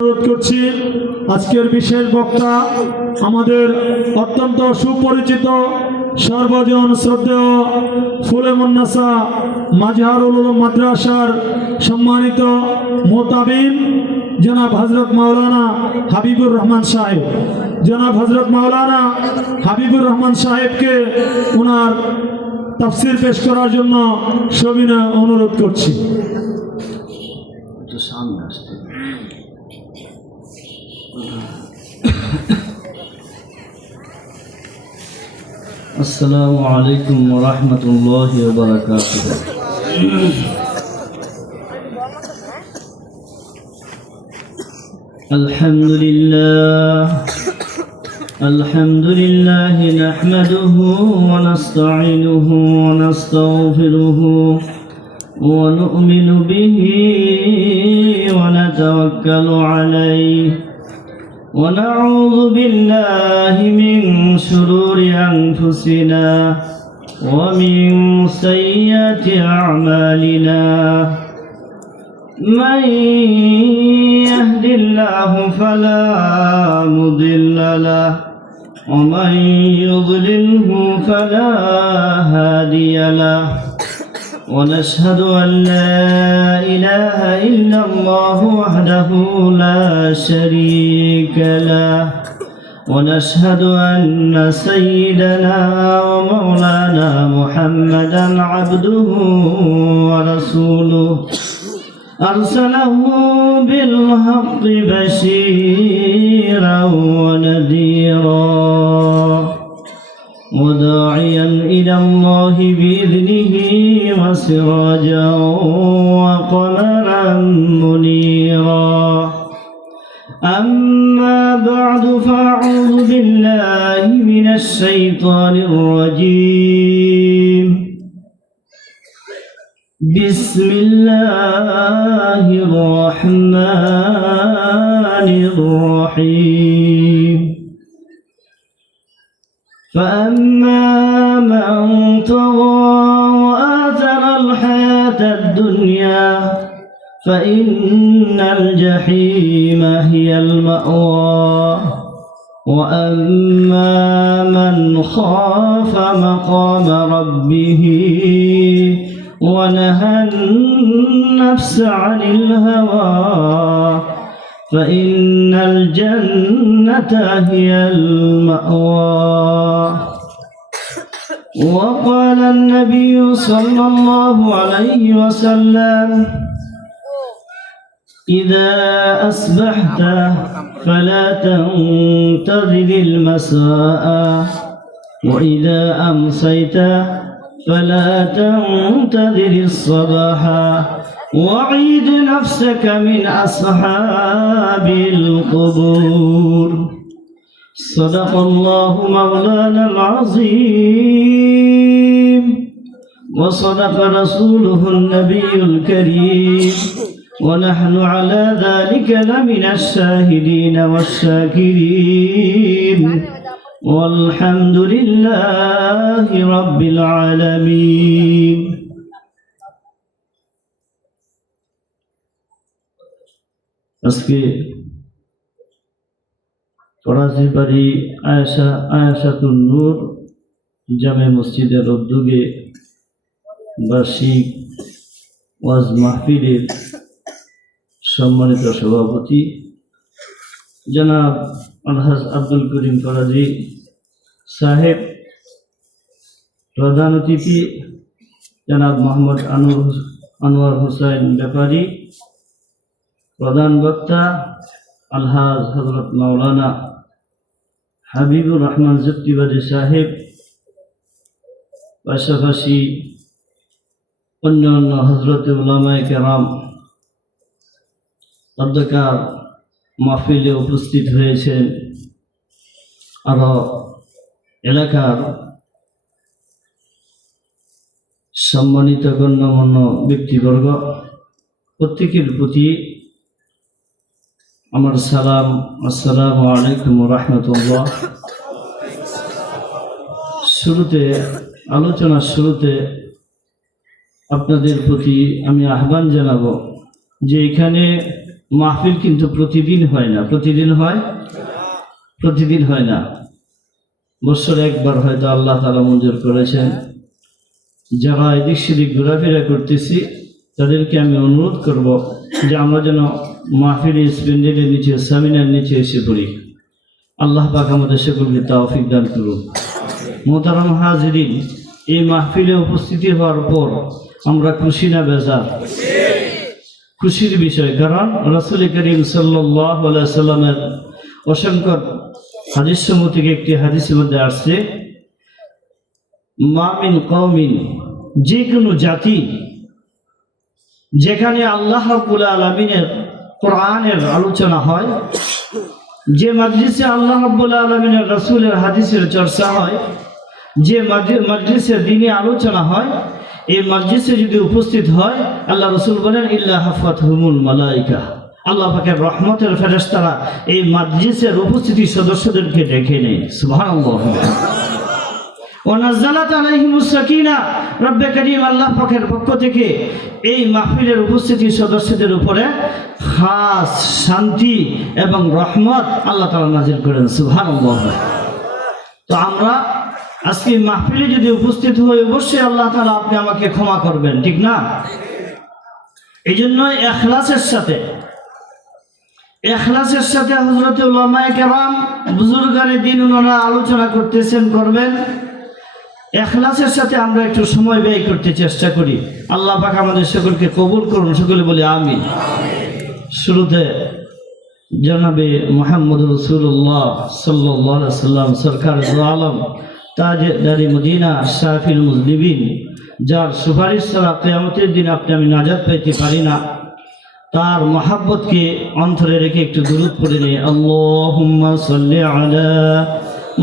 অনুরোধ করছি আজকের বিশেষ বক্তা আমাদের অত্যন্ত সুপরিচিত সর্বজন শ্রদ্ধেয় ফুলেমুন্নাসা মাজহারুল উলুম মাদ্রাসার সম্মানিত মোতাবিন জনাব হযরত মাওলানা হাবিবুর রহমান সাহেব। জনাব হযরত মাওলানা হাবিবুর রহমান সাহেবকে ওনার তাফসীর পেশ করার জন্য সবিনয় অনুরোধ করছি। السلام عليكم ورحمة الله وبركاته. الحمد لله نحمده ونستعينه ونستغفره ونؤمن به ونتوكل عليه ونعوذ بالله من شرور أنفسنا ومن سيئات أعمالنا من يهد الله فلا مضل له ومن يضلله فلا هادي له ونشهد أن لا إله إلا الله وحده لا شريك له ونشهد أن سيدنا ومولانا محمدا عبده ورسوله أرسله بالحق بشيرا ونذيرا وداعيا إلى الله بإذنه وسراجا وقمرا منيرا أما بعد فأعوذ بالله من الشيطان الرجيم بسم الله الرحمن الرحيم فأما من طغى وآثر الحياة الدنيا فإن الجحيم هي المأوى وأما من خاف مقام ربه ونهى النفس عن الهوى فإن الجنة هي المأوى وقال النبي صلى الله عليه وسلم إذا أصبحت فلا تنتظر المساء وإذا أمسيت فلا تنتظر الصباح وعيد نفسك من أصحاب القبور صدق الله مولانا العظيم وصدق رسوله النبي الكريم ونحن على ذلك لمن الشاهدين والشاكرين والحمد لله رب العالمين. আজকে ফরাজি বাড়ি আয়েশাতুন নূর জামে মসজিদের উদ্যোগে বার্ষিক ওয়াজ মাহফিলের সম্মানিত সভাপতি জনাব আলহাজ আব্দুল করিম ফরাজি সাহেব, প্রধান অতিথি জনাব মোহাম্মদ আনোয়ার হোসেন ব্যাপারী, প্রধান বক্তা আলহাজ হযরত মাওলানা হাবিবুর রহমান যুক্তিবাদী সাহেব, পাশাপাশি অন্যান্য হযরত উলামায়ে কেরাম অধ্যকার মাহফিলে উপস্থিত হয়েছেন, আরো এলাকার সম্মানিত গণ্যমান্য ব্যক্তিবর্গ, প্রত্যেকের প্রতি আমার সালাম। আসসালামু আলাইকুম ওয়া রাহমাতুল্লাহ। আলোচনার শুরুতে আপনাদের প্রতি আমি আহ্বান জানাবো যে এখানে মাহফিল কিন্তু প্রতিদিন হয় না। প্রতিদিন হয়? প্রতিদিন হয় না। বছরে একবার হয়তো আল্লাহ তাআলা মঞ্জুর করেছেন। যারা এদিক সেদিক ঘোরাফেরা করতেছি তাদেরকে আমি অনুরোধ করব যে আমরা যেন মাহফিলের স্প্যান্ডেলের নিচে, সামিনার নিচে এসে পড়ি। আল্লাহ পাক আমাদের সকলকে তৌফিক দান করুন। মোহতারাম হাজিরিন, এই মাহফিলে উপস্থিতি হওয়ার পর আমরা খুশি না বেজার? খুশির বিষয়, কারণ রাসূল করিম সাল্লাল্লাহু আলাইহি সাল্লামের অসংখ্য হাদিস সমূহ থেকে একটি হাদিসের মধ্যে আসছে, মা মিন কওমিন, যে কোনো জাতি যেখানে আল্লাহ রাব্বুল আলামিনের কোরআনের আলোচনা হয়, যে মজলিসে আল্লাহ রাব্বুল আলামিনের রাসূলের হাদিসের চর্চা হয়, যে মজলিসে দ্বীনি আলোচনা হয়, এই মজলিসে যদি উপস্থিত হয়, আল্লাহ রাসূল বলেন ইল্লা হাফাতহুমুল মালায়েকা, আল্লাহ পাকের রহমতের ফেরেশতারা এই মজলিসের উপস্থিতি সদস্যদেরকে ডেকে নেয়। সুবহানাল্লাহ। ওয়ানাজ্জালাত আলাইহিমুস সাকিনা, রব্বে করিম আল্লাহ পাকের পক্ষ থেকে এই মাহফিলের উপস্থিতি সদস্যদের উপরে খাস শান্তি এবং রহমত আল্লাহ তাআলা নাযিল করেন। সুবহানাল্লাহ। তো আমরা আজকে মাহফিলে যদি উপস্থিত হই, অবশ্যই আল্লাহ তাআলা আপনি আমাকে ক্ষমা করবেন, ঠিক না? এই জন্য ইখলাসের সাথে হযরত উলামায়ে কেরাম, বুজুর্গানে দ্বীন ওনারা আলোচনা করতেছেন, করবেন। ইখলাসের সাথে আমরা একটু সময় ব্যয় করতে চেষ্টা করি। আল্লাহ পাক আমাদের সকলকে কবুল করুন, সকলে বলি আমিন। শুরুতে জনাবে মুহাম্মদ রাসূলুল্লাহ সাল্লাল্লাহু আলাইহি ওয়াসাল্লাম সরকার দু আলম তাজদারি মদিনা শাফিউল মুজনিবিন, যার সুপারিশ ছাড়া কিয়ামতের দিন আপনি আমি নাজাত পাইতে পারি না, তার মহাব্বতকে অন্তরে রেখে একটু দুরূদ পড়ে নিই। আল্লাহুম্মা সাল্লি আলা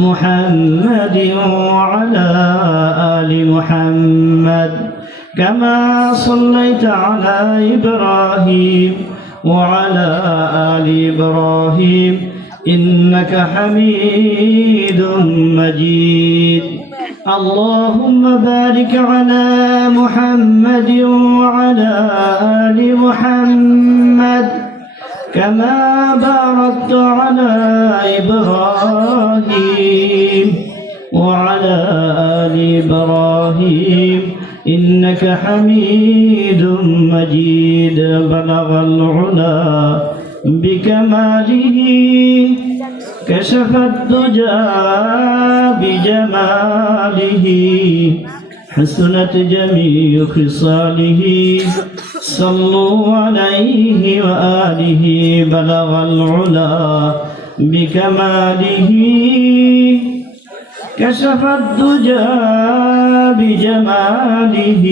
মুহাম্মাদ ওয়া আলা আলি মুহাম্মাদ কামা সাল্লাইতা আলা ইব্রাহিম ওয়া আলা আলি ইব্রাহিম ইন্নাকা হামিদুম মাজিদ। اللهم بارك على محمد وعلى آل محمد كما باركت على إبراهيم وعلى آل إبراهيم إنك حميد مجيد. بلغ العلا بكماله كشف الدجى بجماله حسنت جميع خصاله صلوا عليه وآله. بلغ العلا بكماله كشف الدجى بجماله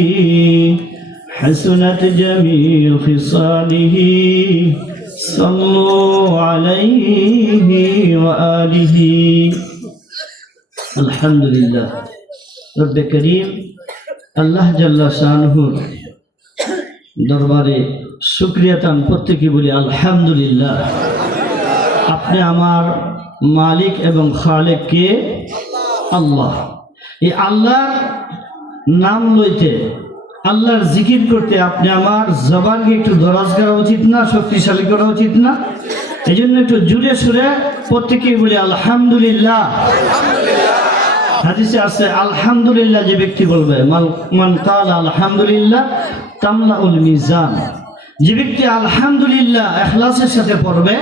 حسنت جميع خصاله صلوا عليه وآله. الحمد لله. رب করিম আল্লাহ জাল্লা শানুহুর দরবারে শুকরিয়া তান প্রত্যেকে বলি আলহামদুলিল্লাহ। আপনি আমার মালিক এবং খালেক কে? আল্লাহ। এই আল্লাহর নাম লইতে, আল্লাহর জিকির করতে আপনি আমার জবানকে একটু দরাজ করা উচিত না, শক্তিশালী করা উচিত না? এই জন্য একটু জুড়ে সুরে প্রত্যেকেই বলি আলহামদুলিল্লাহ। হাদিসে আছে আলহামদুলিল্লাহ যে ব্যক্তি বলবে, মান কালা আলহামদুলিল্লাহ তামলাউল মিজান, যে ব্যক্তি আলহামদুলিল্লাহ ইখলাসের সাথে পড়বে,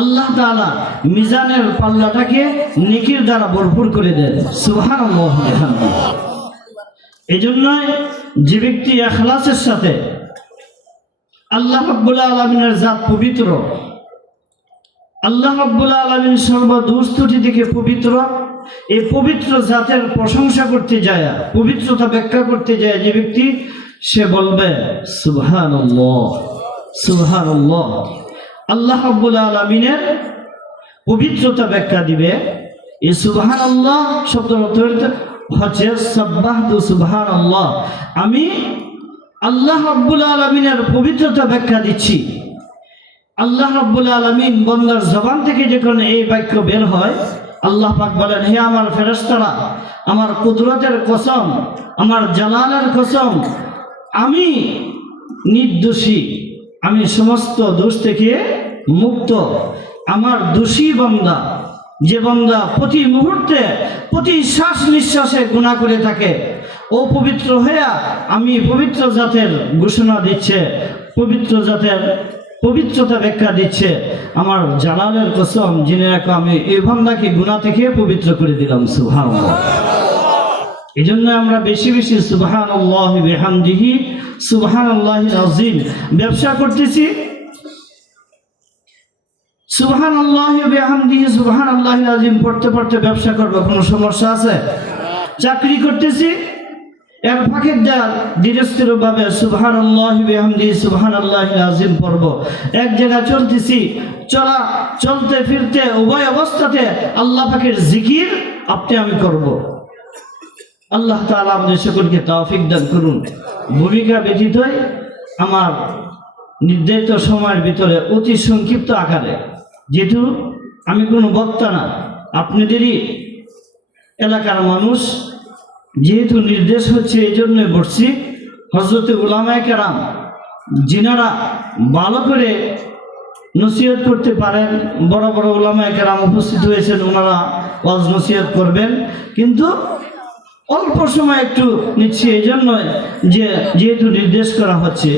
আল্লাহ তাআলা মিজানের পাল্লাটাকে নেকির দ্বারা ভরপুর করে দেন। সুবহানাল্লাহ। এই জন্য যে ব্যক্তি ইখলাসের সাথে, আল্লাহ রাব্বুল আলামিনের জাত পবিত্র, আল্লাহ রাব্বুল আলামিন সর্বদোষ ত্রুটি থেকে পবিত্র, এই পবিত্র জাতের প্রশংসা করতে যায়, পবিত্রতা ব্যাখ্যা করতে যায় যে ব্যক্তি, সে বলবে সুবহানাল্লাহ সুবহানাল্লাহ। আল্লাহ রাব্বুল আলামিনের পবিত্রতা ব্যাখ্যা দিবে। এই সুবহানাল্লাহ শব্দের অর্থ হচ্ছে সাব্বাহতু সুবহানাল্লাহ, আমি আল্লাহ রাব্বুল আলামিনের পবিত্রতা ব্যাখ্যা দিচ্ছি। আল্লাহ রাব্বুল আলামিন বান্দার জবান থেকে যখন এই বাক্য বের হয়, আল্লাহ পাক বলেন, হে আমার ফেরেশতারা, আমার কুদরতের কসম, আমার জালালের কসম, আমি নির্দোষী, আমি সমস্ত দোষ থেকে মুক্ত। আমার দোষী বান্দা, যে বান্দা প্রতি মুহূর্তে প্রতি শ্বাস নিঃশ্বাসে গুনাহ করে থাকে, ও পবিত্র হইয়া আমি পবিত্র জাতের ঘোষণা দিচ্ছে, পবিত্র জাতের পবিত্রতা ব্যাখ্যা দিচ্ছে। আমার জালালের কসম, জেনে রাখো আমি এই বান্দাকে গুনাহ থেকে পবিত্র করে দিলাম। সুবহানাল্লাহ। এই জন্য আমরা বেশি বেশি সুবহানাল্লাহি বিহামদিহি সুবহানাল্লাহিল আযীম ব্যবসা করতেছি। সুবহানাল্লাহি বিহামদিহি সুবহানাল্লাহিল আযীম পড়তে পড়তে ব্যবসা করব, কোনো সমস্যা আছে? চাকরি করতেছি, এর ফাঁকে ধীরে স্থিরভাবে সুবহানাল্লাহি বিহামদিহি সুবহানাল্লাহিল আযীম পড়ব। এক জায়গায় চলতেছি, চলতে ফিরতে উভয় অবস্থাতে আল্লাহ পাকের জিকির আপনি আমি করব। আল্লাহ তাআলা আমাদের সকলকে তৌফিক দান করুন। ভূমিকা ব্যতীত আমার নির্ধারিত সময়ের ভিতরে অতি সংক্ষিপ্ত আকারে, যেহেতু আমি কোনো বক্তা না, আপনাদেরই এলাকার মানুষ, যেহেতু নির্দেশ হচ্ছে এই জন্যই বলছি, হযরতে উলামায়ে কেরাম যিনারা ভালো করে নসিহত করতে পারেন, বড় বড় উলামায়ে কেরাম উপস্থিত হয়েছেন, ওনারা ওয়াজ নসিহত করবেন, কিন্তু অল্প সময় একটু নিচ্ছি এই জন্যই যে যেহেতু নির্দেশ করা হচ্ছে,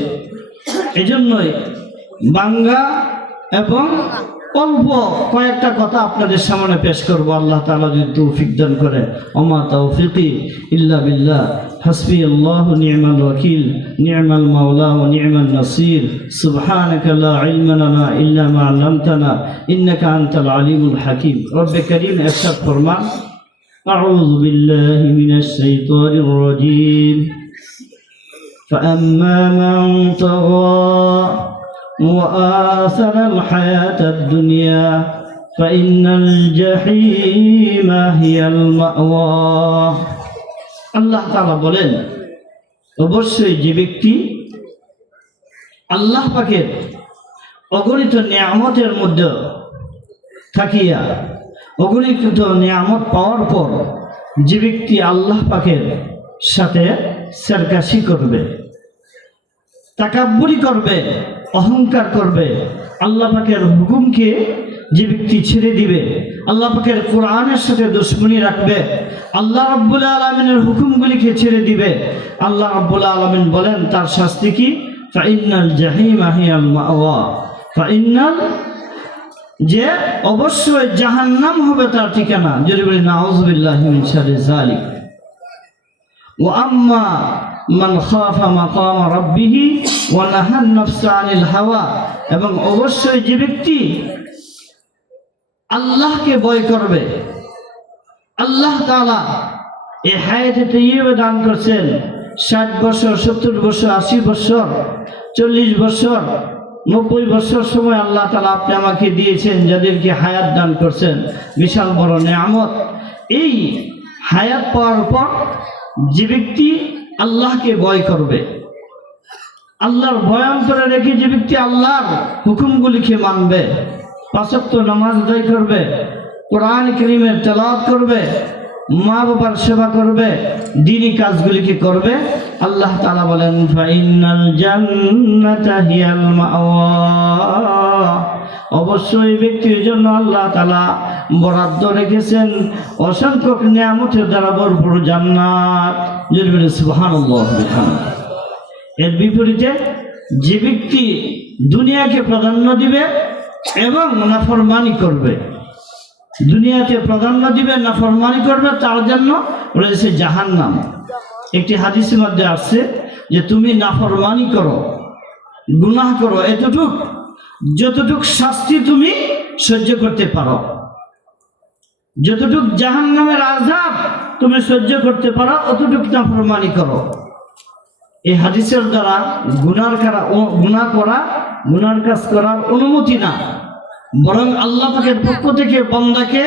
এজন্যই বাংলা এবং অল্প কয়েকটা কথা আপনাদের সামনে পেশ করব। আল্লাহ তাআলা যদি তৌফিক দান করে। ওমা তৌফিকি ইল্লা বিল্লাহ, হাসবি আল্লাহু নি'মাল ওয়াকিল, নি'মাল মাওলা ওয়া নি'মান নাসির, সুবহানাকা লা ইলমা লানা ইল্লা মা 'আল্লামতানা ইন্নাকা আনতাল আলিমুল হাকিম। রব্বে কারীম ইরশাদ ফরমান, আউযু বিল্লাহি মিনাশ শাইতানির রাজীম, فأما من طغى وآثر الحياة الدنيا فإن الجحيم هي المأوى। আল্লাহ তাআলা বলেন, অবশ্যই যে ব্যক্তি আল্লাহ পাকের অগণিত নিয়ামতের মধ্যে থাকিয়া, অগণিত নিয়ামত পাওয়ার পর যে ব্যক্তি আল্লাহ পাকের সাথে সরকাশি করবে, তাকাব্বুরি করবে, অহংকার করবে, আল্লাহ পাকের হুকুমকে যে ব্যক্তি ছেড়ে দিবে, আল্লাহ পাকের কোরআনের সাথে দুশমনি রাখবে, আল্লাহ রাব্বুল আলামিনের হুকুমগুলিকে ছেড়ে দিবে, আল্লাহ রাব্বুল আলামিন বলেন তার শাস্তি কি? ফাইন্নাল জাহিমা হিয়াল মাওয়া, ফাইন্নাল, যে অবশ্যই জাহান্নাম হবে তার ঠিকানা। যদি বলি নাউযুবিল্লাহি মিন শাররি যালিক। ওয়া আম্মা মান খাফা মাকামা রাব্বিহি ওয়া নাহান নাফসা আনিল হাওয়া, এবং অবশ্যই যে ব্যক্তি আল্লাহকে ভয় করবে। আল্লাহ তাআলা এই হায়াতে তাইয়্যিবা দান করছেন, 60 বছর, 70 বছর, 80 বছর, 40 বছর, 90 বছর সময় আল্লাহ তাআলা আপনি আমাকে দিয়েছেন, যাদেরকে হায়াত দান করছেন, বিশাল বড় নিয়ামত। এই হায়াত পাওয়ার পর যে ব্যক্তি আল্লাহকে ভয় করবে, আল্লাহর ভয় অন্তরে রেখে যে ব্যক্তি আল্লাহর হুকুমগুলিকে মানবে, 5 ওয়াক্ত নামাজ আদায় করবে, কোরআন কারীমের তেলাওয়াত করবে, মা বাবার সেবা করবে, দ্বীনি কাজগুলিকে করবে, আল্লাহ তাআলা বলেন ফাইনাল জান্নাতা হিয়াল মাওয়া, অবশ্যই ব্যক্তির জন্য আল্লাহ তাআলা বরাদ্দ রেখেছেন অসংখ্য নিয়ামতের দ্বারা ভরপুর জান্নাত। সুবহানাল্লাহ। এর বিপরীতে যে ব্যক্তি দুনিয়াকে প্রাধান্য দিবে এবং নাফরমানি করবে, দুনিয়াকে প্রাধান্য দিবে, নাফরমানি করবে, তার জন্য রয়েছে জাহান্নাম। একটি হাদিসের মধ্যে আসছে যে তুমি নাফরমানি করো, গুনাহ করো, যতটুক শাস্তি তুমি সহ্য করতে পারো, যতটুক জাহান্নামের আযাব তুমি সহ্য করতে পারো, অতটুক নাফরমানি করো। এই হাদিসের দ্বারা গুনার কাজ করার অনুমতি না, বরং আল্লাহ পাকের পক্ষ থেকে বান্দাকে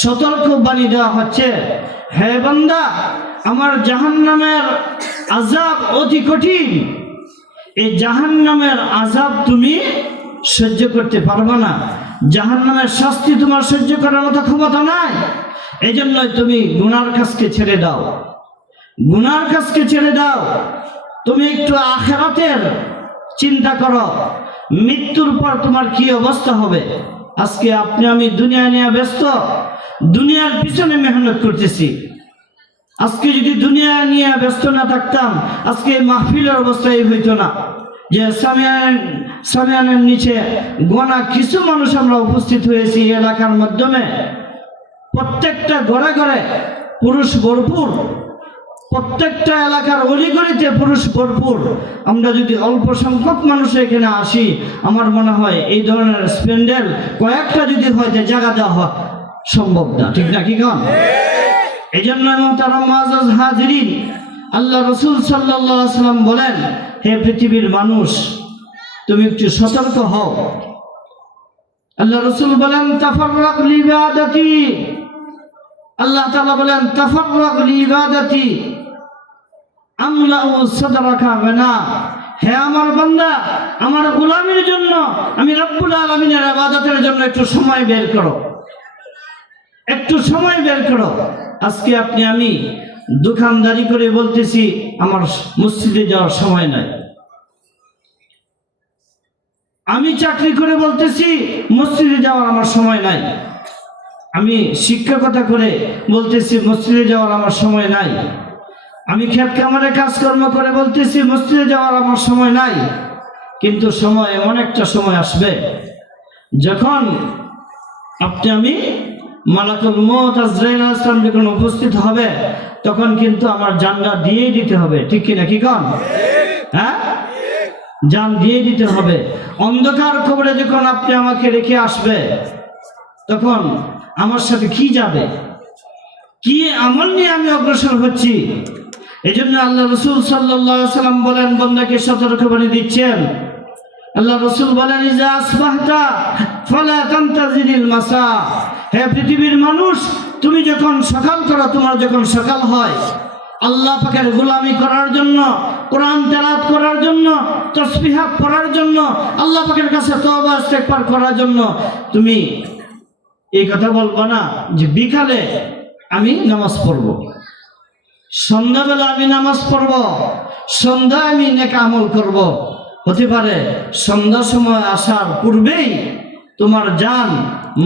সতর্ক বাণী দেওয়া হচ্ছে, হে বান্দা, আমার জাহান্নামের আযাব অতি কঠিন, এই জাহান্নামের আযাব তুমি সহ্য করতে পারবে না, জাহান্নামের শাস্তি তোমার সহ্য করার মতো ক্ষমতা নাই। এই জন্যই তুমি গুনার কাজকে ছেড়ে দাও, গুনার কাজকে ছেড়ে দাও। তুমি একটু আখিরাতের চিন্তা করো, মৃত্যুর পর তোমার কি অবস্থা হবে। আজকে আপনি আমি দুনিয়া নিয়ে ব্যস্ত, দুনিয়ার পিছনে মেহনত করতেছি। আজকে যদি দুনিয়া নিয়ে ব্যস্ত না থাকতাম, আজকে মাহফিলের অবস্থা এই হইতো না যে সামিয়ানের নিচে গোনা কিছু মানুষ আমরা উপস্থিত হয়েছি এলাকার মাধ্যমে। প্রত্যেকটা ঘরে ঘরে পুরুষ ভরপুর, প্রত্যেকটা এলাকার অলিগলিতে পুরুষ ভরপুর। আমরা যদি অল্প সংখ্যক মানুষ এখানে আসি, আমার মনে হয় এই ধরনের স্প্যান্ডেল কয়েকটা যদি হয় যে জায়গা দেওয়া সম্ভব না, ঠিক না কি কন? এই জন্য মুহতারাম মুআজ্জাজ হাজিরিন, আল্লাহ রাসূল সাল্লাল্লাহু আলাইহি ওয়াসাল্লাম বলেন, হে পৃথিবীর মানুষ, তুমি একটু সতর্ক হও। আল্লাহ রাসূল বলেন, তাফাররাক লিইবাদাতি, আল্লাহ তাআলা বলেন, তাফাররাক লিইবাদাতি আমলাউ সাদরাকা গানা। হে আমার বান্দা, আমার গোলামের জন্য, আমি রব্বুল আলামিনের ইবাদতের জন্য একটু সময় বের করো, একটু সময় বের করো। আজকে আপনি আমি দোকানদারি করে বলতেছি আমার মসজিদে যাওয়ার সময় নাই, আমি চাকরি করে বলতেছি মসজিদে যাওয়ার আমার সময় নাই, আমি শিক্ষকতা করে বলতেছি মসজিদে যাওয়ার আমার সময় নাই, আমি ক্ষেত খামারে কাজকর্ম করে বলতেছি মসজিদে যাওয়ার আমার সময় নাই। কিন্তু সময়, এমন একটা সময় আসবে যখন আপনি আমি মালাকুল মউত আজরাইল আলাইহিস সালাম যখন উপস্থিত হবে, তখন কিন্তু আমার জানটা দিয়ে দিতে হবে, ঠিক কিনা কি কন? হ্যাঁ, জান দিয়ে দিতে হবে। অন্ধকার কবরে যখন আপনি আমাকে রেখে আসবে, তখন আমার সাথে কি যাবে, কি আমল নিয়ে আমি অগ্রসর হচ্ছি। এই জন্য আল্লাহ রাসূল সাল্লাল্লাহু আলাইহি ওয়াসাল্লাম বলেন, বান্দাকে সতর্কবাণী দিচ্ছেন। আল্লাহ রাসূল বলেন, ইজা আসবাহতা ফালা তানতাজিরিল মাসা। হে পৃথিবীর মানুষ, তুমি যখন সকাল করো, তোমার যখন সকাল হয় আল্লাহ পাকের গোলামি করার জন্য, কোরআন তেলাওয়াত করার জন্য, তাসবিহ পড়ার জন্য, আল্লাহ পাকের কাছে তওবা ইস্তেগফার করার জন্য, তুমি এই কথা বলবা না যে বিকালে আমি নামাজ পড়ব, সন্ধ্যাবেলা আমি নামাজ পড়ব, সন্ধ্যায় আমি নেক আমল করব। হতে পারে সন্ধ্যা সময় আসার পূর্বেই তোমার জান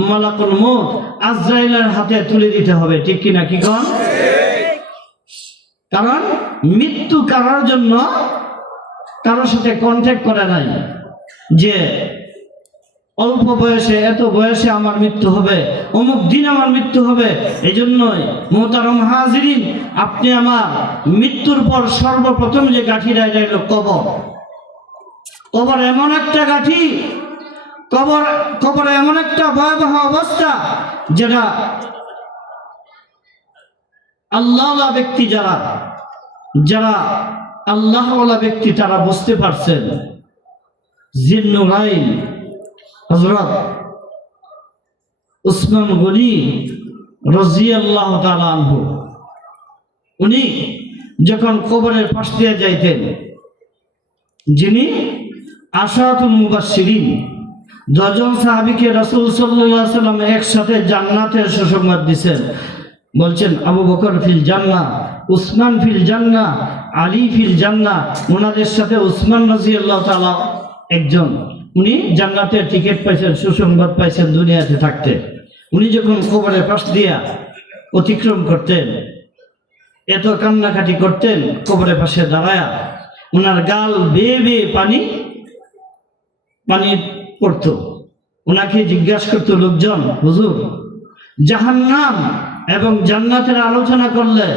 মালাকুল মউত আজরাইলের হাতে তুলে দিতে হবে, ঠিক কিনা কি কন? কারণ মৃত্যু কারোর জন্য কারোর সাথে কন্ট্যাক্ট করে নাই যে অল্প বয়সে, এত বয়সে আমার মৃত্যু হবে, অমুক দিন আমার মৃত্যু হবে। এই জন্যই মুহতারাম হাজিরিন, আপনি আমার মৃত্যুর পর সর্বপ্রথম যে গাঁঠিটা, এটা হলো কবর। কবর এমন একটা গাঁঠি, কবর এমন একটা ভয়াবহ অবস্থা, যেটা আল্লাহওয়ালা ব্যক্তি, যারা আল্লাহওয়ালা ব্যক্তি তারা বুঝতে পারছেন। জিন্নুরাইন হযরত উসমান গনি রাদিয়াল্লাহু তাআলা আনহু, উনি যখন কবরের পাশ দিয়ে যাইতেন, যিনি আশরাতুল মুবাশশিরিন, 10 জন সাহাবীকে রাসূল সাল্লাল্লাহু আলাইহি ওয়াসাল্লাম একসাথে জান্নাতের সুসংবাদ দিয়েছেন। বলছেন, আবু বকর ফিল জান্নাহ, উসমান ফিল জান্নাহ, আলী ফিল জান্নাহ। ওনাদের সাথে উসমান রাদিয়াল্লাহু তাআলা একজন, উনি জান্নাতের টিকিট পাইছেন, সুসংবাদ পাইছেন দুনিয়াতে থাকতে। উনি যখন কবরের পাশ দিয়া অতিক্রম করতেন, এত কান্নাকাটি করতেন, কবরের পাশে দাঁড়ায়া ওনার গাল বেয়ে বেয়ে পানি পড়তো। ওনাকে জিজ্ঞাসা করতো লোকজন, হুজুর, জাহান্নাম এবং জান্নাতের আলোচনা করলে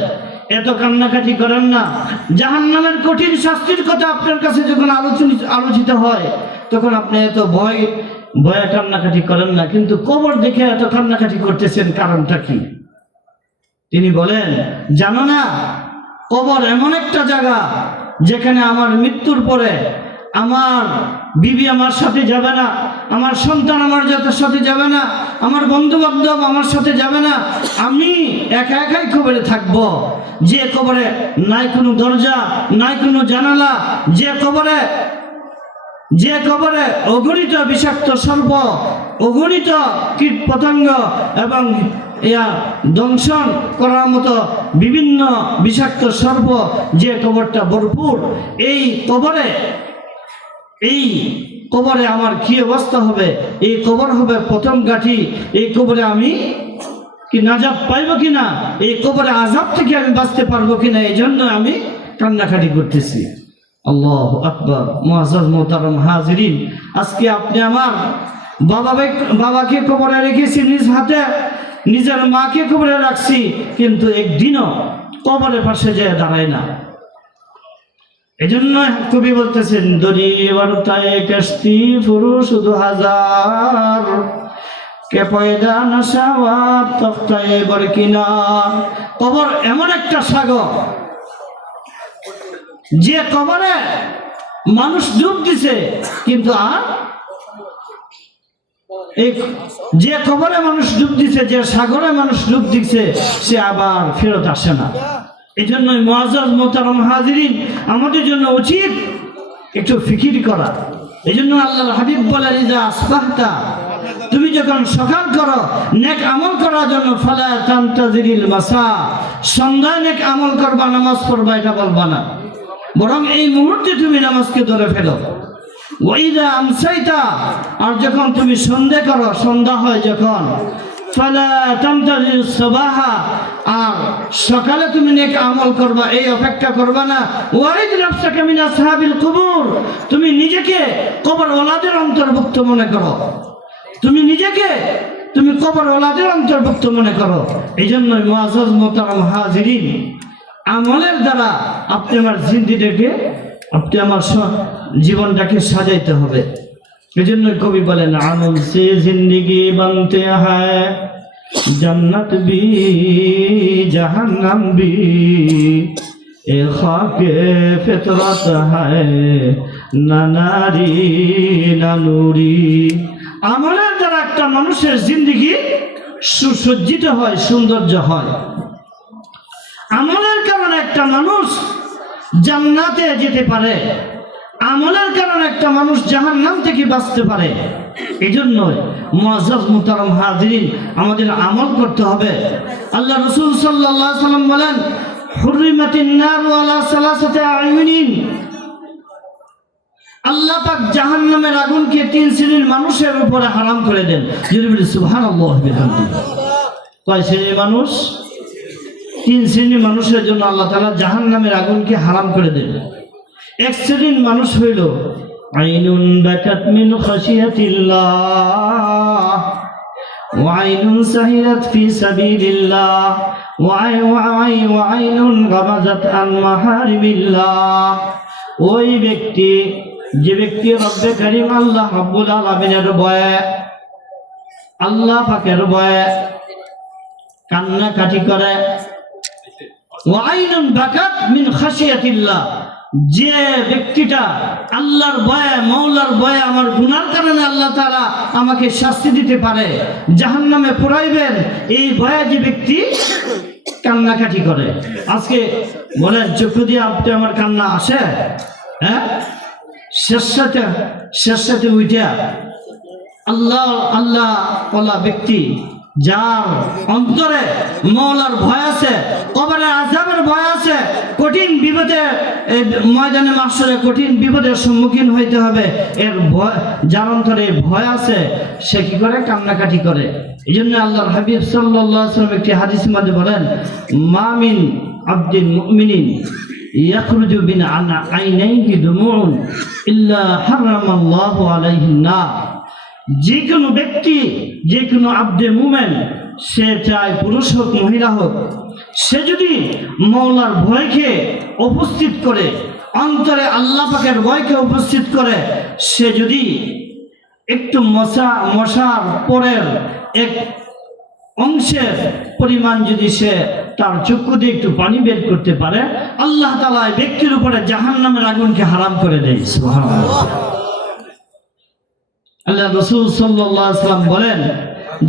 এত কান্নাকাটি করেন না? জাহান্নামের কঠিন শাস্তির কথা আপনার কাছে যখন আলোচিত হয়, তখন আপনি এত ভয়ে কান্নাকাটি করেন না, কিন্তু কবর দেখে এত কান্নাকাটি করতেছেন, কারণটা কি? তিনি বলেন, জানো না, কবর এমন একটা জায়গা যেখানে আমার মৃত্যুর পরে আমার বিবি আমার সাথে যাবে না, আমার সন্তান আমার সাথে যাবে না, আমার বন্ধু বান্ধব আমার সাথে যাবে না, আমি একা একাই কবরে থাকব। যে কবরে নাই কোনো দরজা, নাই কোনো জানালা, যে কবরে অগণিত বিষাক্ত সর্প, অগণিত কীট পতঙ্গ এবং দংশন করার মতো বিভিন্ন বিষাক্ত সর্প, যে কবরটা ভরপুর, এই কবরে এই কবরে আমার কি অবস্থা হবে, এই কবর হবে প্রথম গাঠি, এই কবরে আমি কি নাজাত পাইব কিনা, এই কবরে আযাব থেকে আমি বাঁচতে পারবো কিনা, এই জন্য আমি কান্নাকাটি করতেছি। আল্লাহু আকবার। মুআজ্জাজ মুহতারাম হাজিরিন, আজকে আপনি আমার বাবাকে কবরে রেখেছি নিজ হাতে, নিজের মাকে কবরে রাখছি, কিন্তু একদিনও কবরের পাশে যেয়ে দাঁড়ায় না। এজন্য কবি বলতেছেন, দরি বার্তায় কাশতি ফুরুশ 2000 কে পয়দা নশাওয়াত তখতায় বরকিনা। কবর এমন একটা সাগর, যে কবরে মানুষ ডুব দিছে, কিন্তু আর এই যে কবরে মানুষ ডুব দিছে, যে সাগরে মানুষ ডুব দিছে, সে আবার ফেরত আসে না। এই জন্যই মুআজ্জাজ মুহতারাম হাজিরিন, আমাদের জন্য উচিত একটু ফিকির করা। এই জন্য আল্লাহর হাবিব বলেন, ইজা আসবাহতা, তুমি যখন সকাল করো নেক আমল করার জন্য, ফালা তানতাজিরিল মাসা, সন্ধ্যায় নেক আমল করবা, নামাজ পড়বা, এটা বলবা না, বরং এই মুহূর্তে তুমি নামাজকে ধরে ফেলো। ওয়াইদা আমসাইতা, আর যখন তুমি সন্ধ্যা করো, সন্ধ্যা হয় যখন, ফালা তানতাজির সাবাহা, আর সকালে তুমি নেক আমল করবা, এই অপেক্ষা করবা না। ওয়াইদ নাফসাকা মিন আসহাবিল কুবুর, তুমি নিজেকে কবরওয়ালাদের অন্তর্ভুক্ত মনে করো, তুমি নিজেকে তুমি কবরওয়ালাদের অন্তর্ভুক্ত মনে করো। এই জন্যই মুআজ্জাজ মুহতারাম হাজিরিন, আমলের দ্বারা আপনি আমার জিন্দিগিটাকে, আপনি আমার জীবনটাকে সাজাইতে হবে। এই জন্য কবি বলেন, আমল সে জিন্দিগি বানতে হ্যায়, जन्नत भी जहन्नम भी ए खाके फितरत है ना नारी ना नूरी। আমলের দ্বারা একটা মানুষের জিন্দেগি সুসজ্জিত হয়, সৌন্দর্য হয়। আমলের কারণে একটা মানুষ জান্নাতে যেতে পারে, আমলের কারণে একটা মানুষ জাহান্নাম থেকে বাঁচতে পারে। এই জন্য মুআজ্জাজ মুহতারাম হাজিরিন, আমাদের আমল করতে হবে। আল্লাহ রাসূল সাল্লাল্লাহু আলাইহি ওয়াসাল্লাম বলেন, হুররিমাতিন নারু আলা সালাসাতি আয়ুনিন, আল্লাহ পাক জাহান্নামের আগুনকে 3 শ্রেণীর মানুষের উপরে হারাম করে দেন। যদি বলি সুবহানাল্লাহ বিহামদিহি। কয় শ্রেণীর মানুষ? 3 শ্রেণীর মানুষের জন্য আল্লাহ তাআলা জাহান্নামের আগুনকে হারাম করে দেন। এক শ্রেণীর মানুষ হইল আইনুন বাকাত মিন খাশিয়াতিল্লাহ ওয়া আইনুন সাহিরাত ফি সাবিলিল্লাহ ওয়া আইনুন গামাজাত আন মাহারিমিল্লাহ। ওই ব্যক্তি, যে ব্যক্তি রব্বে কারীম আল্লাহ রাব্বুল আলামিনের ভয়ে, আল্লাহ পাকের ভয়ে কান্নাকাটি করে। ওয়া আইনুন বাকাত মিন খাশিয়াতিল্লাহ, যে ব্যক্তিটা আল্লাহর ভয়ে, মাওলার ভয়ে, আমার গুনার কারণে আল্লাহ তাআলা আমাকে শাস্তি দিতে পারে, জাহান্নামে পুরাইবেন, এই ভয়ে যে ব্যক্তি কান্নাকাটি করে। আজকে বলেন, চক্ষু দিয়ে আপনি আমার কান্না আসে? হ্যাঁ, শেষ সাথে উঠে আল্লাহ আল্লাহ বলা ব্যক্তি, যার অন্তরে মাওলার ভয় আছে, কবরের আযাবের ভয় আছে, কঠিন বিপদে, ময়দানে মাহশরে কঠিন বিপদের সম্মুখীন হইতে হবে, এর ভয়, যার অন্তরে ভয় আছে, সে কি করে? কান্নাকাটি করে। এই জন্য আল্লাহর হাবিব সাল্লাল্লাহু আলাইহি ওয়াসাল্লাম একটি হাদিসের মধ্যে বলেন, মা মিন আবদিন মুমিনিন ইয়াখরুজু বিন আইনাইহি দুমুউন ইল্লা হারামাল্লাহু আলাইহিন নার। যে কোনো ব্যক্তি, যে কোনো আব্দে মুমেন, সে চাই পুরুষ হোক মহিলা হোক, সে যদি মাওলার ভয়কে উপস্থিত করে, অন্তরে আল্লাহ পাকের ভয়কে উপস্থিত করে, সে যদি একটু মশার পরের এক অংশের পরিমাণ যদি সে তার চক্ষু দিয়ে একটু পানি বের করতে পারে, আল্লাহ তাআলা এই ব্যক্তির উপরে জাহান্নামের আগুনকে হারাম করে দেয়। সুবহানাল্লাহ। আল্লাহ রাসূল সাল্লাল্লাহু আলাইহি ওয়াসাল্লাম বলেন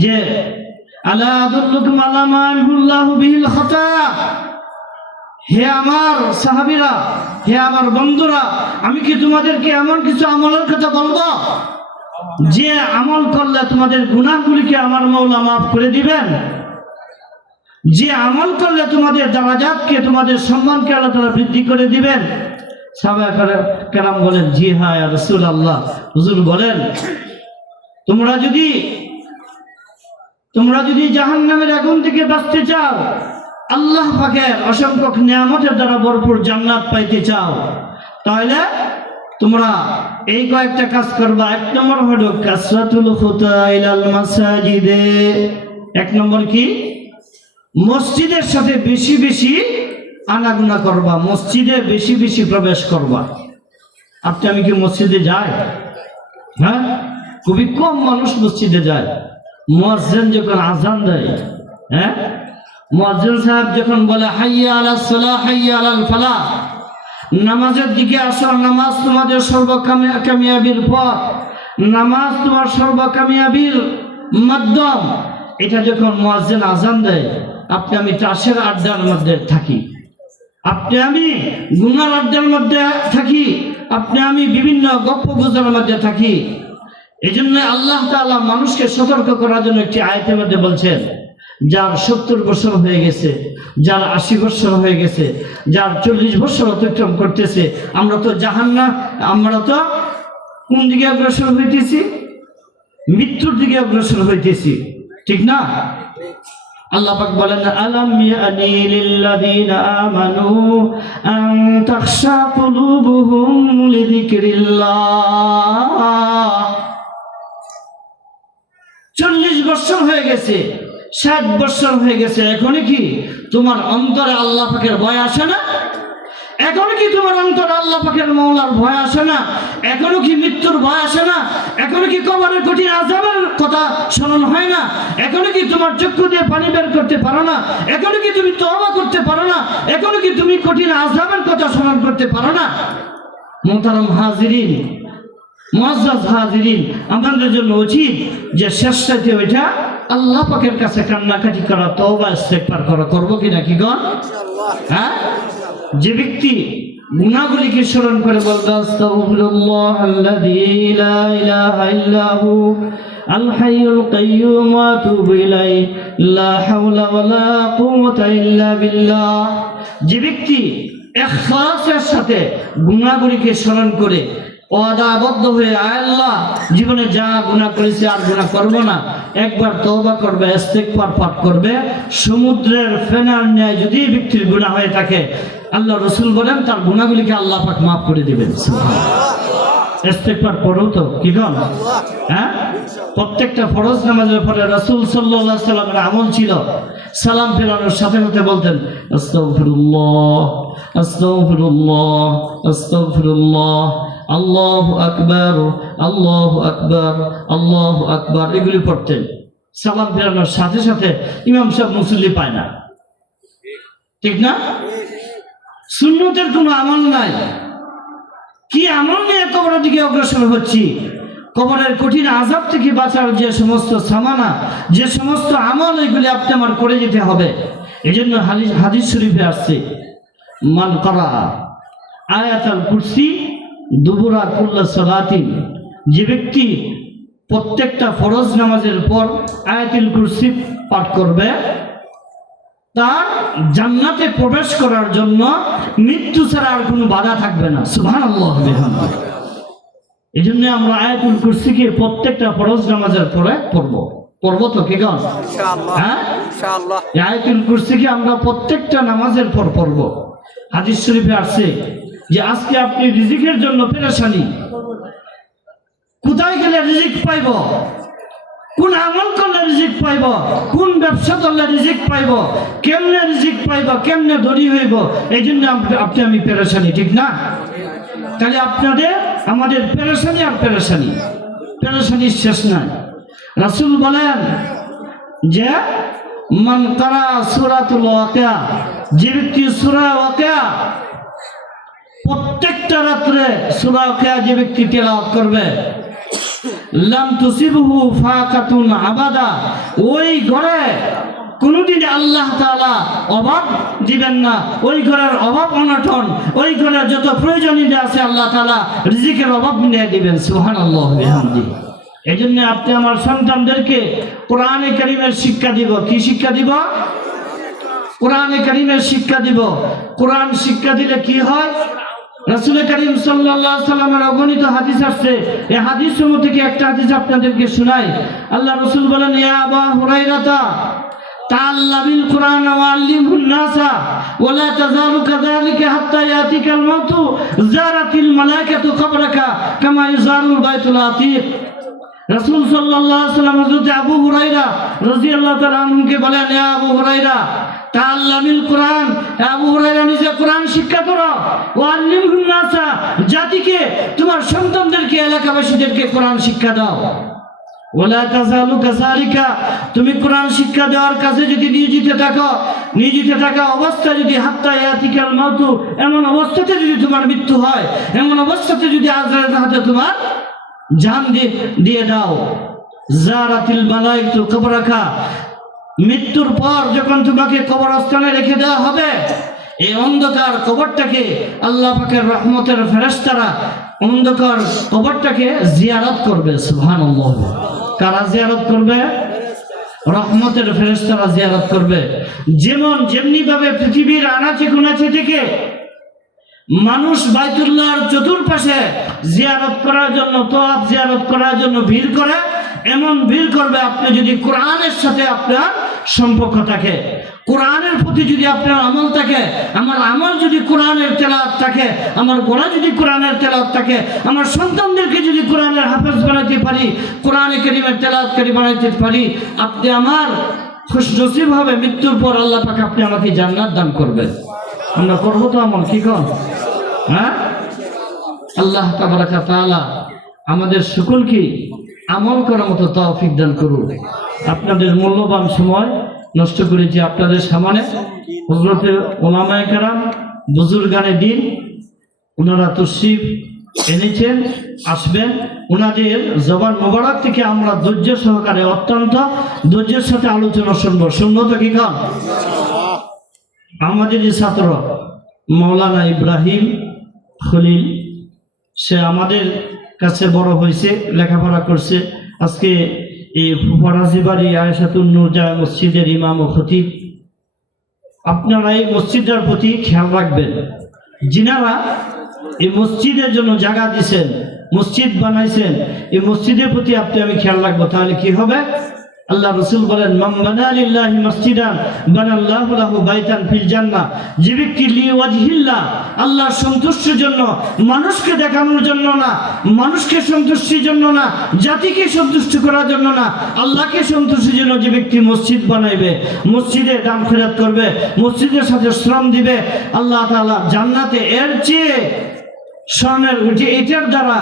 যে, আলা আদুল্লুকুম আলা মা আনহুল্লাহু বিহিল খাতায়া। হে আমার সাহাবীরা, হে আমার বন্ধুরা, আমি কি তোমাদেরকে এমন কিছু আমলের কথা বলবো যে আমল করলে তোমাদের গুনাহগুলিকে আমার মাওলা মাফ করে দিবেন, যে আমল করলে তোমাদের দারাজাতকে, তোমাদের সম্মানকে আল্লাহ তাআলা বৃদ্ধি করে দিবেন। সাহাবায়ে কেরাম বলেন, জি হ্যাঁ ইয়া রাসূলুল্লাহ। হুজুর বলেন, তোমরা যদি জাহান্নামের আগুন থেকে বাঁচতে চাও, আল্লাহ পাকের অসংখ্য নিয়ামতের দ্বারা ভরপুর জান্নাত পাইতে চাও, তাহলে তোমরা এই কয়েকটা কাজ করবা। 1 নম্বর হলো কাসরাতুল খুতা ইলাল মাসাজিদে। 1 নম্বর কি? মসজিদের সাথে বেশি বেশি আনাগোনা করবা, মসজিদে বেশি বেশি প্রবেশ করবা। আপনি আমি কি মসজিদে যাই? হ্যাঁ, খুবই কম মানুষ মসজিদে যায়। মুয়াজ্জিন যখন আজান দেয়, হ্যাঁ, মুয়াজ্জিন সাহেব যখন বলে হাইয়া আলাস সালাহ হাইয়া আলাল ফালাহ, নামাজের দিকে আসো, নামাজ তোমাদের সর্বকামিয়াবির পথ, নামাজ তোমার সর্বকামিয়াবির মাধ্যম, এটা যখন মুয়াজ্জিন আজান দেয়, আপনি আমি তাসের আড্ডার মধ্যে থাকি, আপনি আমি গুনার আড্ডার মধ্যে থাকি, আপনি আমি বিভিন্ন গপ্প গুজবের মধ্যে থাকি। এই জন্য আল্লাহ তাআলা মানুষকে সতর্ক করার জন্য একটি আয়াতের মধ্যে বলছেন, যার 70 বছর হয়ে গেছে, যার 80 বছর হয়ে গেছে, যার 40 বছর অতিক্রম করতেছে, আমরা তো কোন দিকে অগ্রসর হইতেছি? মৃত্যুর দিকে অগ্রসর হইতেছি, ঠিক না? আল্লাহ পাক বলেন, আলাম ইয়ানি লিল্লাযীনা আমানু আন তাখশা কুলুবুহুম লিযিকরিল্লাহ। 40 বছর হয়ে গেছে, 60 বছর হয়ে গেছে, এখনো কি তোমার অন্তরে আল্লাহ পাকের ভয় আসে না? এখনো কি তোমার অন্তরে আল্লাহ পাকের মাওলার ভয় আসে না? এখনো কি মৃত্যুর ভয় আসে না? এখনো কি কবরের কঠিন আযাবের কথা স্মরণ হয় না? এখনো কি তোমার চক্ষু দিয়ে পানি বের করতে পারো না? এখনো কি তুমি তওবা করতে পারো না? এখনো কি তুমি কঠিন আযাবের কথা স্মরণ করতে পারো না? মুহতারাম হাজিরিন, মুআজ্জাজ হাজিরিন, আমাদের জন্য উচিত যে শেষ রাতে ওইটা আল্লাহ পাকের কাছে কান্নাকাটি করা, তওবা ইস্তেগফার করা। করবো কিনা কি গণ? হ্যাঁ, যে ব্যক্তি গুনাহগুলিকে স্মরণ করে বলবে আস্তাগফিরুল্লাহ আল্লাযী লা ইলাহা ইল্লা হু আল হাইয়ুল কাইয়্যুম ওয়া আতুবু ইলাইহি লা হাওলা ওয়া লা কুওয়াতা ইল্লা বিল্লাহ। যে ব্যক্তি ইখলাসের সাথে গুনাহগুলিকে স্মরণ করে ওয়াদাবদ্ধ হয়ে, আল্লাহ জীবনে যা গুনাহ করেছি আর গুনাহ করব না, একবার তওবা করবে, ইস্তেগফার পাঠ করবে, সমুদ্রের ফেনার ন্যায় যদি ব্যক্তির গুনাহ হয়ে থাকে, আল্লাহ রাসূল বলেন তার গুনাহগুলিকে আল্লাহ পাক মাফ করে দিবেন। সুবহানাল্লাহ। ইস্তেগফার করো তো কি গণ? হ্যাঁ, প্রত্যেকটা ফরজ নামাজের পরে রাসূল সাল্লাল্লাহু আলাইহি ওয়াসাল্লামের আমল ছিল, সালাম ফেরানোর সাথে সাথে বলতেন আস্তাগফিরুল্লাহ আস্তাগফিরুল্লাহ আস্তাগফিরুল্লাহ, আল্লাহু আকবার আল্লাহু আকবার আল্লাহু আকবার, এগুলি পড়তেন। সালাম ফেরানোর সাথে সাথে ইমাম সাহেব মুসল্লি পায় না, ঠিক না? সুন্নতের কোনো আমল নাই। কি আমল নিয়ে কবরের দিকে অগ্রসর হচ্ছি? কবরের কঠিন আযাব থেকে বাঁচার যে সমস্ত সামানা, যে সমস্ত আমল, এগুলি আপনি আমার করে যেতে হবে। এই জন্য হাদিস শরীফে আসছে, মান করা আয়াতুল কুরসি দুবুরা কুল্লা সালাতিন, যে ব্যক্তি প্রত্যেকটা ফরজ নামাজের পর আয়াতুল কুরসি পাঠ করবে, তার জান্নাতে প্রবেশ করার জন্য মৃত্যু ছাড়া আর কোনো বাধা থাকবে না। সুবহানাল্লাহ। এই জন্য আমরা আয়াতুল কুরসিকে প্রত্যেকটা ফরজ নামাজের পরে পড়বো তো কি গণ? হ্যাঁ, ইনশাআল্লাহ। আয়াতুল কুরসিকে আমরা প্রত্যেকটা নামাজের পর পড়বো। হাদিস শরীফে আসছে যে আজকে আপনি রিজিকের জন্য পেরেশানি, কোথায় গেলে রিজিক পাইব, কোন আমল করলে রিজিক পাইব, কোন ব্যবসা করলে রিজিক পাইব, কেমনে রিজিক পাইব, কেমনে ধনী হইব, এই জন্য আপনি আমি পেরেশানি, ঠিক না? তাহলে আমাদের পেরেশানি আর পেরেশানির শেষ নাই। রাসূল বলেন যে মান কারা সূরাতুল ওয়াকিয়া, যে ব্যক্তি সূরা ওয়াকিয়া প্রত্যেকটা রাত্রে সূরা ওয়াকিয়া যে ব্যক্তি তেলাওয়াত করবে, লাম তুসিবহু ফাকাতুন আবাদা, ওই ঘরে কোনদিন আল্লাহ তাআলা অভাব দিবেন না। ওই ঘরের অভাব অনটন, ওই ঘরের যত প্রয়োজনীয়তা আছে আল্লাহ তাআলা রিজিকের অভাব মিটিয়ে দিবেন। সুবহানাল্লাহ বিহামদিহি। এই জন্য আপনি আমার সন্তানদেরকে কোরআনে কারীমের শিক্ষা দিব। কি শিক্ষা দিব? কোরআনে কারীমের শিক্ষা দিব। কোরআন শিক্ষা দিলে কি হয়? রাসূল করিম সাল্লাল্লাহু আলাইহি সাল্লামের অগণিত হাদিস আছে। এই হাদিসসমূহ থেকে একটা হাদিস আপনাদেরকে শোনাই। আল্লাহ রাসূল বলেন, ইয়া আবা হুরায়রা তাআল্লামিল কুরআন ওয়া আল্লিমহুন নাসা ওয়া লা তাযালু কাযালিকা হাত্তা ইয়াতিকাল মাউতু জারাতিল মালাইকাতু কবরাকা কামা ইজারুল বাইতুল আতীক। রাসূল সাল্লাল্লাহু আলাইহি সাল্লাম হযরত আবু হুরায়রা রাদিয়াল্লাহু তাআলা আনহুকে বলেন, ইয়া আবু হুরায়রা তাআল্লামিল কুরআন, আবু হুরায়রা নিজে কোরআন শিক্ষা করো, ওয়া আল্লিমহুন নাসা, জাতিকে তোমার সন্তানদেরকে এলাকাবাসীদেরকে কোরআন শিক্ষা দাও। ওয়ালা তাযালু কাযালিকা, তুমি কোরআন শিক্ষা দেওয়ার কাজে যদি নিয়োজিত থাকা অবস্থা যদি হাত্তা ইয়াতিকাল মাউতু, এমন অবস্থাতে যদি তোমার মৃত্যু হয়, এমন অবস্থাতে যদি আজরাইলের হাতে তোমার জান দিয়ে দাও। জারাতিল মালাইকাতু কবরাকা, মৃত্যুর পর যখন তোমাকে কবরস্থানে রেখে দেওয়া হবে, এই অন্ধকার কবরটাকে আল্লাহ পাকের রহমতের ফেরেশতারা অন্ধকার কবরটাকে জিয়ারত করবে। সুবহানাল্লাহ। কারা জিয়ারত করবে? রহমতের ফেরেশতারা জিয়ারত করবে। যেমনি ভাবে পৃথিবীর আনাচে কোনাচে থেকে মানুষ বাইতুল্লাহর চতুর্পাশে জিয়ারত করার জন্য, তওয়াফ জিয়ারত করার জন্য ভিড় করে, এমন ভিড় করবে আপনি যদি কোরআনের সাথে আপনার সম্পর্ক থাকে, কোরআনের প্রতি যদি আপনার আমল থাকে, আমার আমল যদি কোরআনের তেলাওয়াত থাকে, আমার গলা যদি কোরআনের তেলাওয়াত থাকে, আমার সন্তানদেরকে যদি কোরআনের হাফেজ বানাইতে পারি, কোরআনে কারীমের তেলাওয়াতকারী বানাইতে পারি, আপনি আমার খুশনসিব হবে। মৃত্যুর পর আল্লাহ পাক আপনি আমাকে জান্নাত দান করবেন। আমরা করবো তো আমল, কি কর? হ্যাঁ, আল্লাহ তাবারাকা তাআলা আমাদের সকলকে আমল করার মতো তৌফিক দান করুন। আপনাদের মূল্যবান সময় নষ্ট করেছি আপনাদের সামনে। হযরতে উলামায়ে কেরাম, বুজুর্গানে দিন, ওনারা তশরিফ এনেছেন, আসবেন। ওনাদের জবান মোবারক থেকে আমরা ধৈর্য সহকারে, অত্যন্ত ধৈর্যের সাথে আলোচনা শুনবো তো কি কন? আমাদের যে ছাত্র মাওলানা ইব্রাহিম খলিল, সে আমাদের কাছে বড় হয়েছে, লেখাপড়া করছে। আজকে এই ফরাজি বাড়ি আয়েশাতুন নূর জামে মসজিদের ইমাম ও খতিব। আপনারা এই মসজিদটার প্রতি খেয়াল রাখবেন। যিনারা এই মসজিদের জন্য জায়গা দিয়েছেন, মসজিদ বানাইছেন, এই মসজিদের প্রতি আমি খেয়াল রাখবো। তাহলে কি হবে? আল্লাহ রাসূল বলেন, মান বানা লিল্লাহি মসজিদান বানাল্লাহু লাহু বাইতান ফিল জান্নাহ। যে ব্যক্তি লিওয়াজহিল্লাহ, আল্লাহর সন্তুষ্টির জন্য, মানুষকে দেখানোর জন্য না, মানুষকে সন্তুষ্টির জন্য না, জাতিকে সন্তুষ্ট করার জন্য না, আল্লাহকে সন্তুষ্টির জন্য যে ব্যক্তি মসজিদ বানাইবে, মসজিদে দান খয়রাত করবে, মসজিদের সাথে শ্রম দিবে, আল্লাহ তাআলা জান্নাতে এর চেয়ে স্বর্ণের এটার দ্বারা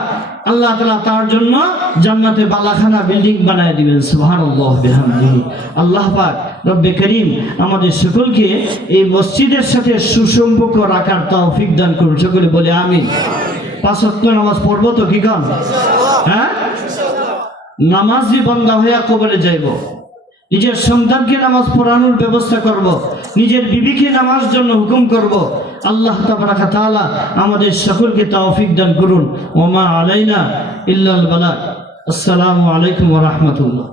আল্লাহ তাআলা তার জন্য জান্নাতে বালাখানা বিল্ডিং বানায় দিবেন। সুবহানাল্লাহ বিহামদিহি। আল্লাহ পাক রব্বে করিম আমাদের সকলকে এই মসজিদের সাথে সুসম্পর্ক রাখার তৌফিক দান করুন। সকলে বলে আমিন। 5 ওয়াক্ত নামাজ পড়বো তো কি কন? হ্যাঁ, নামাজি বান্দা হইয়া কবরে যাইব। নিজের সন্তানকে নামাজ পড়ানোর ব্যবস্থা করব, নিজের বিবিকে নামাজ জন্য হুকুম করব। আল্লাহ তাবারাকা তাআলা আমাদের সকলকে তৌফিক দান করুন। ওমা আলাইনা ইল্লাল বালাগ। আসসালামু আলাইকুম ওয়া রাহমাতুল্লাহ।